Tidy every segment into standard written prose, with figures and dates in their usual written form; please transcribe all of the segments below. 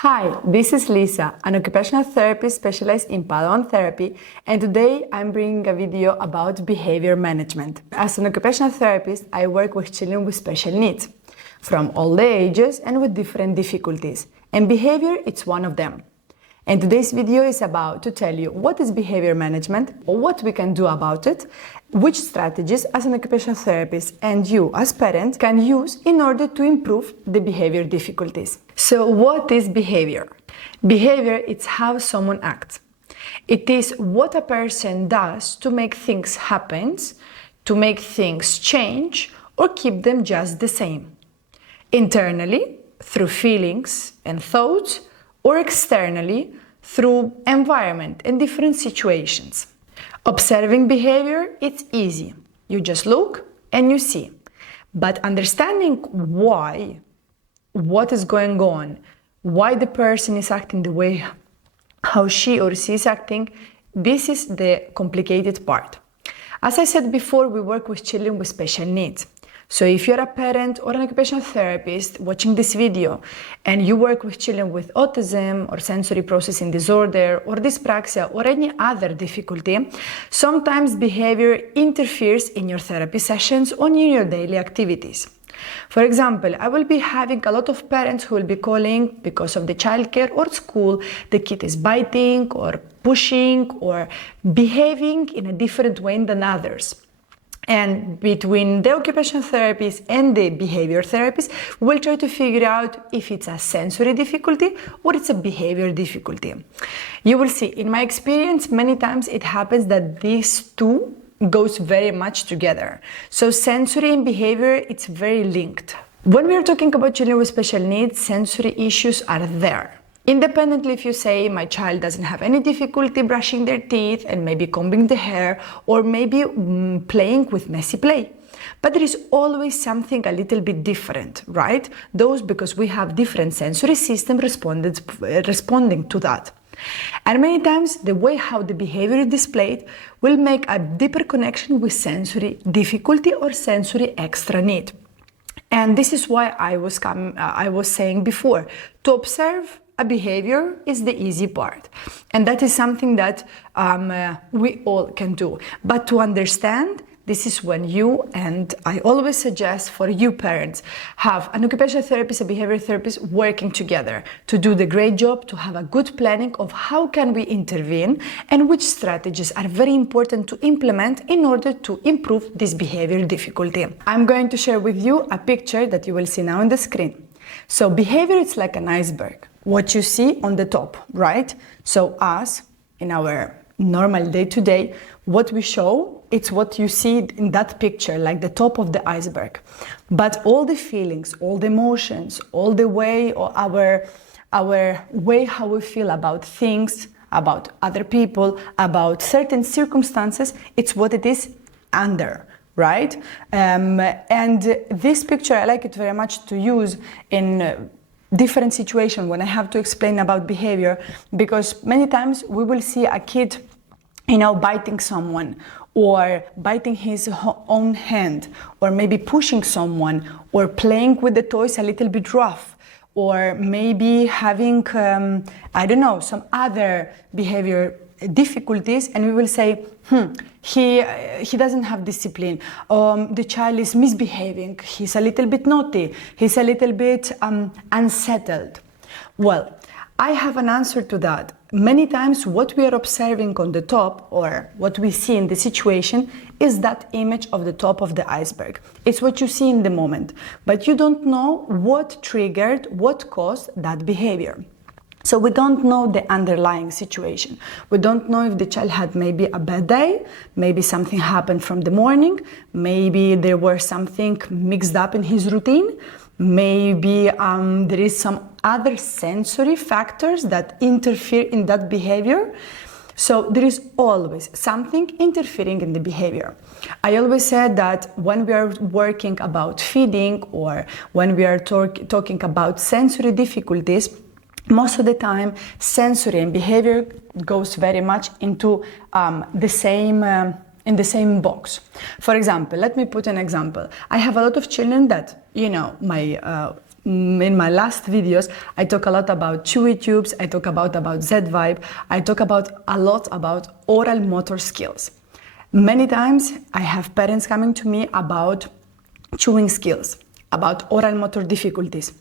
Hi, this is Lisa, an occupational therapist specialized in Padawan therapy, and today I'm bringing a video about behavior management. As an occupational therapist, I work with children with special needs, from all the ages and with different difficulties, and behavior is one of them. And today's video is about to tell you what is behavior management, what we can do about it, which strategies as an occupational therapist and you as parent can use in order to improve the behavior difficulties. So what is behavior? Behavior is how someone acts. It is what a person does to make things happen, to make things change, or keep them just the same. Internally, through feelings and thoughts, or externally through environment and different situations. Observing behavior, it's easy. You just look and you see. But understanding why, what is going on, why the person is acting the way how she or she is acting, this is the complicated part. As I said before, we work with children with special needs. So if you're a parent or an occupational therapist watching this video and you work with children with autism or sensory processing disorder or dyspraxia or any other difficulty, sometimes behavior interferes in your therapy sessions or in your daily activities. For example, I will be having a lot of parents who will be calling because of the childcare or school, the kid is biting or pushing or behaving in a different way than others. And between the occupational therapist and the behavior therapist, we'll try to figure out if it's a sensory difficulty or it's a behavior difficulty. You will see, in my experience, many times it happens that these two goes very much together. So sensory and behavior, it's very linked. When we are talking about children with special needs, sensory issues are there. Independently, if you say my child doesn't have any difficulty brushing their teeth and maybe combing the hair or maybe playing with messy play. But there is always something a little bit different, right? Those because we have different sensory systems responding to that. And many times the way how the behavior is displayed will make a deeper connection with sensory difficulty or sensory extra need. And this is why I was saying before, to observe a behavior is the easy part, and that is something that we all can do. But to understand, this is when you, and I always suggest for you parents, have an occupational therapist, a behavior therapist working together to do the great job, to have a good planning of how can we intervene and which strategies are very important to implement in order to improve this behavior difficulty. I'm going to share with you a picture that you will see now on the screen. So behavior is like an iceberg. What you see on the top, right? So us, in our normal day-to-day, what we show, it's what you see in that picture, like the top of the iceberg. But all the feelings, all the emotions, all the way, or our way how we feel about things, about other people, about certain circumstances, it's what it is under. Right? And this picture, I like it very much to use in different situations when I have to explain about behavior, because many times we will see a kid, biting someone or biting his own hand or maybe pushing someone or playing with the toys a little bit rough or maybe having, some other behavior difficulties, and we will say, he doesn't have discipline, the child is misbehaving, he's a little bit naughty, he's a little bit unsettled. Well, I have an answer to that. Many times what we are observing on the top or what we see in the situation is that image of the top of the iceberg. It's what you see in the moment, but you don't know what triggered, what caused that behavior. So we don't know the underlying situation. We don't know if the child had maybe a bad day, maybe something happened from the morning, maybe there was something mixed up in his routine, maybe there is some other sensory factors that interfere in that behavior. So there is always something interfering in the behavior. I always said that when we are working about feeding or when we are talking about sensory difficulties, most of the time, sensory and behavior goes very much into the same box. For example, let me put an example. I have a lot of children that, my in my last videos, I talk a lot about chewy tubes, I talk about Z-Vibe, I talk a lot about oral motor skills. Many times I have parents coming to me about chewing skills, about oral motor difficulties.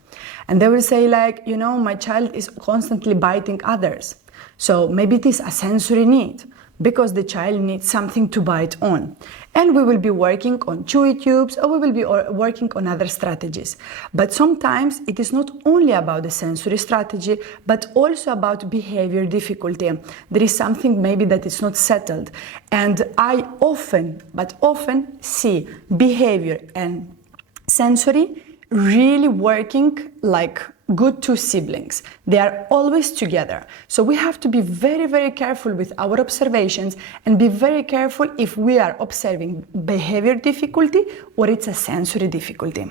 And they will say like, you know, my child is constantly biting others. So maybe it is a sensory need, because the child needs something to bite on. And we will be working on chewy tubes, or we will be working on other strategies. But sometimes it is not only about the sensory strategy, but also about behavior difficulty. There is something maybe that is not settled. And I often see behavior and sensory really working like good two siblings. They are always together. So we have to be very, very careful with our observations and be very careful if we are observing behavior difficulty or it's a sensory difficulty.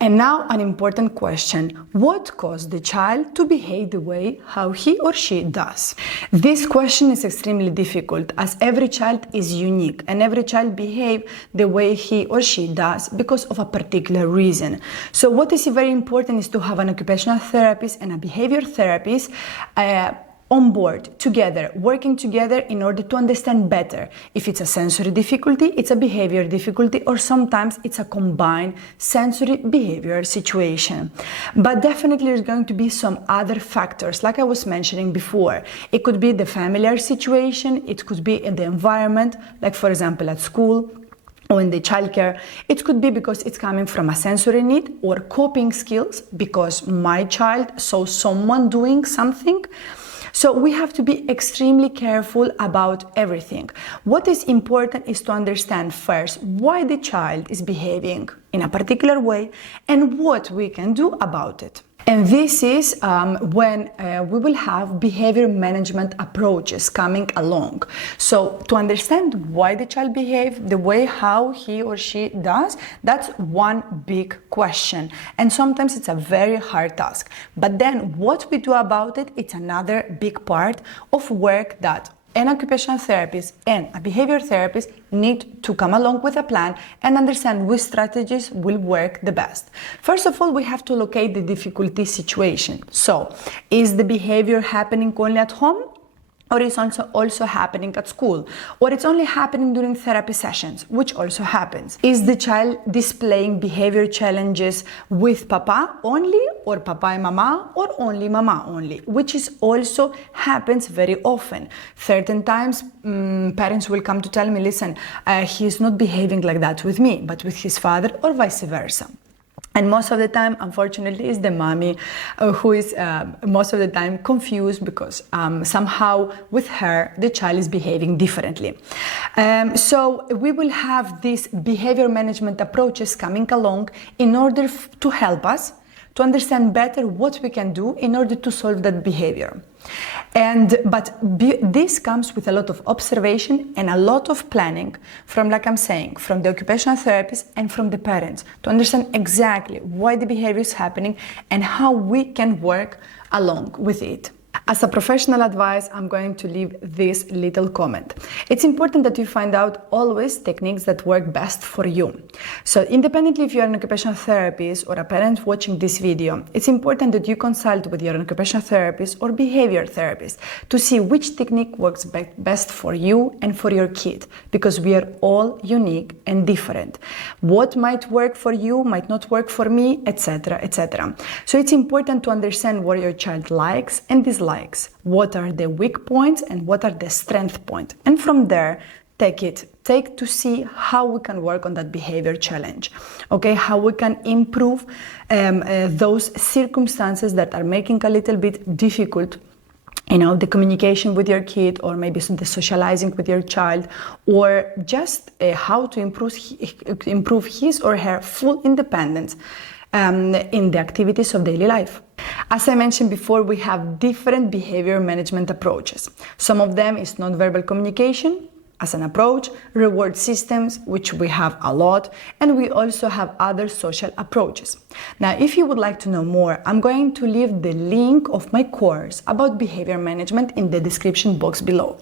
And now an important question. What caused the child to behave the way how he or she does? This question is extremely difficult as every child is unique and every child behaves the way he or she does because of a particular reason. So what is very important is to have an occupational therapist and a behavior therapist on board together, working together in order to understand better if it's a sensory difficulty, it's a behavior difficulty, or sometimes it's a combined sensory behavior situation. But definitely there's going to be some other factors, like I was mentioning before. It could be the familiar situation, it could be in the environment, like for example at school, or in the childcare. It could be because it's coming from a sensory need or coping skills, because my child saw someone doing something. So we have to be extremely careful about everything. What is important is to understand first why the child is behaving in a particular way and what we can do about it. And this is when we will have behavior management approaches coming along. So to understand why the child behaves the way how he or she does, that's one big question. And sometimes it's a very hard task. But then what we do about it, it's another big part of work that an occupational therapist and a behavior therapist need to come along with a plan and understand which strategies will work the best. First of all, we have to locate the difficulty situation. So, is the behavior happening only at home? Or it's also happening at school, or it's only happening during therapy sessions, which also happens. Is the child displaying behavior challenges with papa only, or papa and mama, or only mama only, which is also happens very often. Certain times parents will come to tell me, listen, he's not behaving like that with me, but with his father, or vice versa. And most of the time, unfortunately, is the mommy who is most of the time confused because somehow with her, the child is behaving differently. So we will have these behavior management approaches coming along in order to help us to understand better what we can do in order to solve that behavior. But this comes with a lot of observation and a lot of planning from, like I'm saying, from the occupational therapist and from the parents to understand exactly why the behavior is happening and how we can work along with it. As a professional advice, I'm going to leave this little comment. It's important that you find out always techniques that work best for you. So independently if you're an occupational therapist or a parent watching this video, it's important that you consult with your occupational therapist or behavior therapist to see which technique works best for you and for your kid, because we are all unique and different. What might work for you might not work for me, etc., etc. So it's important to understand what your child likes and dislikes. What are the weak points and what are the strength points? And from there, take to see how we can work on that behavior challenge. Okay, how we can improve those circumstances that are making a little bit difficult, you know, the communication with your kid, or maybe the socializing with your child, or just how to improve his or her full independence in the activities of daily life. As I mentioned before, we have different behavior management approaches. Some of them is non-verbal communication as an approach, reward systems, which we have a lot, and we also have other social approaches. Now, if you would like to know more, I'm going to leave the link of my course about behavior management in the description box below.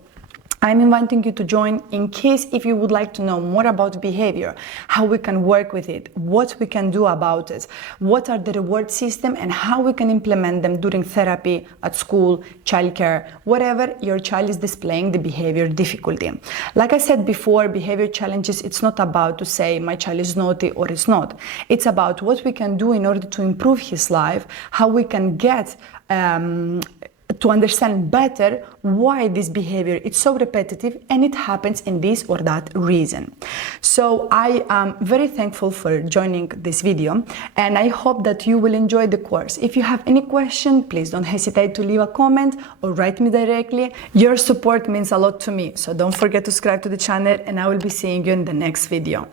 I'm inviting you to join in case if you would like to know more about behavior, how we can work with it, what we can do about it, what are the reward system and how we can implement them during therapy, at school, childcare, whatever your child is displaying the behavior difficulty. Like I said before, behavior challenges, it's not about to say my child is naughty or is not. It's about what we can do in order to improve his life, how we can get to understand better why this behavior is so repetitive and it happens in this or that reason. So I am very thankful for joining this video and I hope that you will enjoy the course. If you have any question, please don't hesitate to leave a comment or write me directly. Your support means a lot to me, so don't forget to subscribe to the channel and I will be seeing you in the next video.